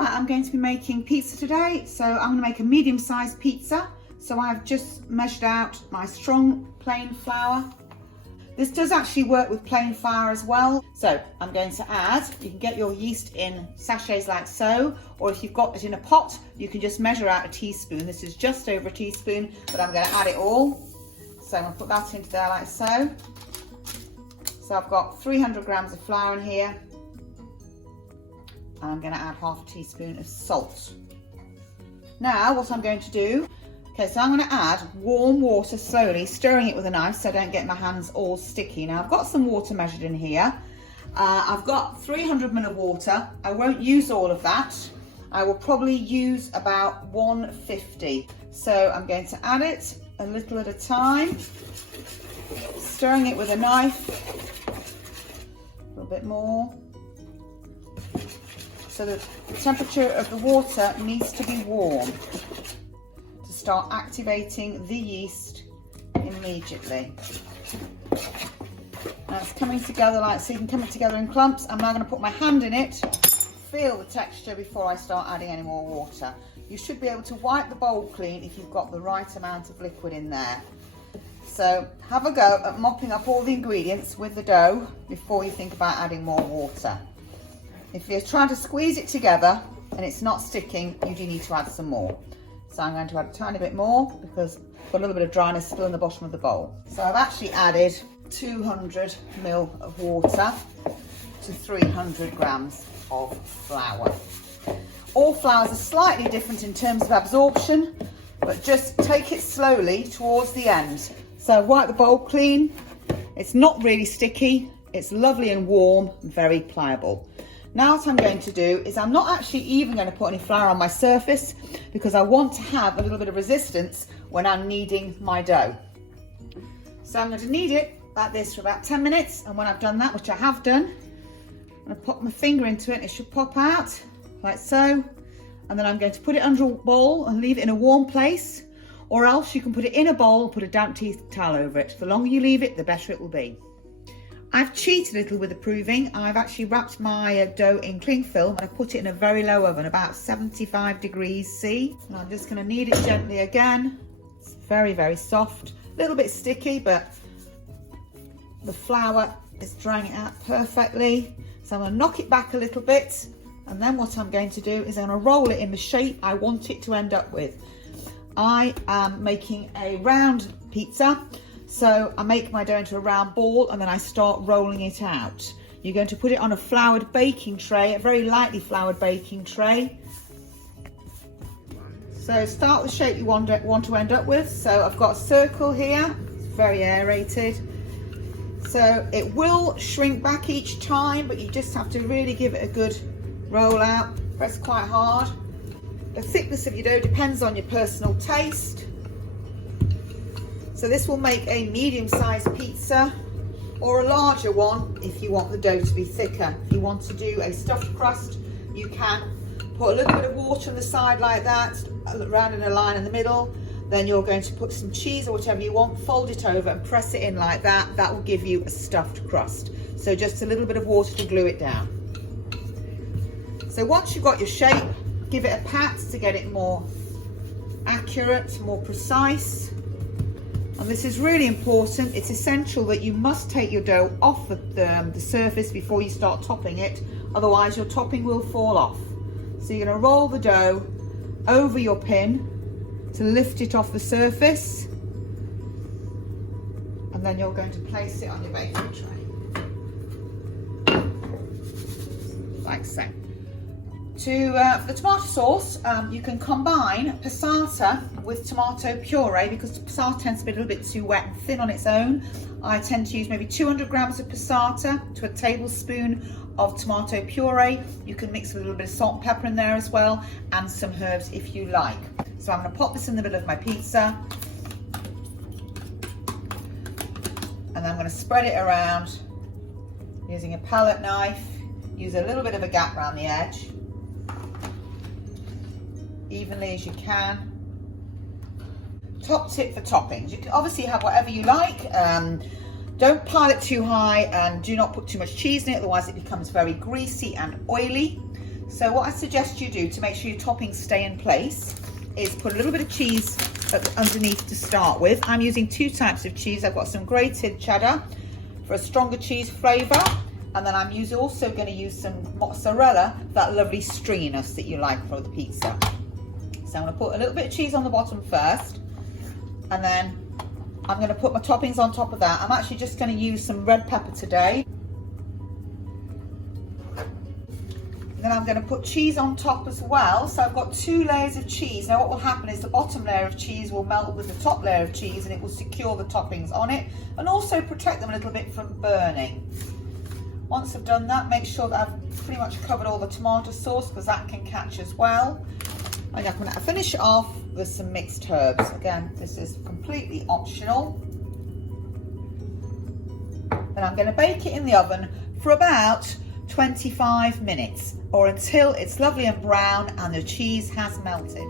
Right, I'm going to be making pizza today, so I'm going to make a medium-sized pizza. So I've just measured out my strong plain flour. This does actually work with plain flour as well. So I'm going to add, you can get your yeast in sachets like so, or if you've got it in a pot, you can just measure out a teaspoon. This is just over a teaspoon, but I'm going to add it all. So I'm going to put that into there like so. So I've got 300 grams of flour in here. And I'm going to add half a teaspoon of salt. Now what I'm going to do, okay, so I'm going to add warm water slowly, stirring it with a knife so I don't get my hands all sticky. Now I've got some water measured in here. I've got 300 ml of water. I won't use all of that. I will probably use about 150. So I'm going to add it a little at a time, stirring it with a knife, a little bit more. So the temperature of the water needs to be warm to start activating the yeast immediately. Now it's coming together like so, you can come together in clumps. I'm now going to put my hand in it, feel the texture before I start adding any more water. You should be able to wipe the bowl clean if you've got the right amount of liquid in there. So have a go at mopping up all the ingredients with the dough before you think about adding more water. If you're trying to squeeze it together and it's not sticking, you do need to add some more. So I'm going to add a tiny bit more because I've got a little bit of dryness still in the bottom of the bowl. So I've actually added 200 ml of water to 300 grams of flour. All flours are slightly different in terms of absorption, but just take it slowly towards the end. So wipe the bowl clean. It's not really sticky. It's lovely and warm, very pliable. Now what I'm going to do is I'm not actually even going to put any flour on my surface because I want to have a little bit of resistance when I'm kneading my dough. So I'm going to knead it like this for about 10 minutes, and when I've done that, which I have done, I'm going to pop my finger into it and it should pop out like so, and then I'm going to put it under a bowl and leave it in a warm place, or else you can put it in a bowl and put a damp tea towel over it. The longer you leave it, the better it will be. I've cheated a little with the proving. I've actually wrapped my dough in cling film and I put it in a very low oven, about 75 degrees C. And I'm just going to knead it gently again. It's very, very soft, a little bit sticky, but the flour is drying it out perfectly. So I'm going to knock it back a little bit, and then what I'm going to do is I'm going to roll it in the shape I want it to end up with. I am making a round pizza. So I make my dough into a round ball and then I start rolling it out. You're going to put it on a floured baking tray, a very lightly floured baking tray. So start the shape you want to end up with. So I've got a circle here, it's very aerated. So it will shrink back each time, but you just have to really give it a good roll out. Press quite hard. The thickness of your dough depends on your personal taste. So this will make a medium-sized pizza or a larger one if you want the dough to be thicker. If you want to do a stuffed crust, you can put a little bit of water on the side like that, around in a line in the middle. Then you're going to put some cheese or whatever you want, fold it over and press it in like that. That will give you a stuffed crust. So just a little bit of water to glue it down. So once you've got your shape, give it a pat to get it more accurate, more precise. And this is really important. It's essential that you must take your dough off the surface before you start topping it. Otherwise your topping will fall off. So you're going to roll the dough over your pin to lift it off the surface. And then you're going to place it on your baking tray. Like so. For the tomato sauce, you can combine passata with tomato puree because passata tends to be a little bit too wet and thin on its own. I tend to use maybe 200 grams of passata to a tablespoon of tomato puree. You can mix a little bit of salt and pepper in there as well, and some herbs if you like. So I'm going to pop this in the middle of my pizza, and then I'm going to spread it around using a palette knife. Use a little bit of a gap around the edge, evenly as you can. Top tip for toppings, you can obviously have whatever you like. Don't pile it too high and do not put too much cheese in it, otherwise it becomes very greasy and oily. So what I suggest you do to make sure your toppings stay in place is put a little bit of cheese underneath to start with. I'm using 2 types of cheese. I've got some grated cheddar for a stronger cheese flavour, and then I'm also going to use some mozzarella, that lovely stringiness that you like for the pizza. So I'm going to put a little bit of cheese on the bottom first, and then I'm going to put my toppings on top of that. I'm actually just going to use some red pepper today. Then I'm going to put cheese on top as well. So I've got 2 layers of cheese. Now what will happen is the bottom layer of cheese will melt with the top layer of cheese, and it will secure the toppings on it and also protect them a little bit from burning. Once I've done that, make sure that I've pretty much covered all the tomato sauce, because that can catch as well. And I'm going to finish it off with some mixed herbs. Again, this is completely optional. Then I'm going to bake it in the oven for about 25 minutes, or until it's lovely and brown and the cheese has melted.